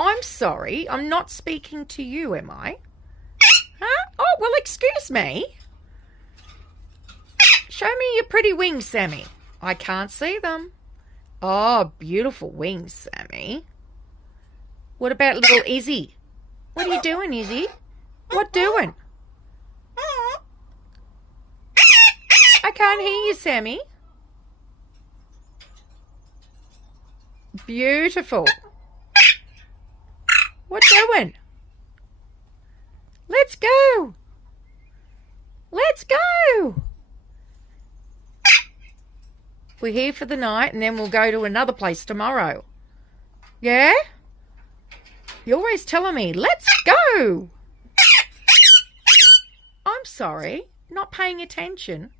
I'm sorry. I'm not speaking to you, am I? Huh? Oh, well, excuse me. Show me your pretty wings, Sammy. I can't see them. Oh, beautiful wings, Sammy. What about little Izzy? What are you doing, Izzy? What doing? I can't hear you, Sammy. Beautiful. What doing? Let's go. Let's go. We're here for the night and then we'll go to another place tomorrow. Yeah? You're always telling me, let's go. I'm sorry, not paying attention.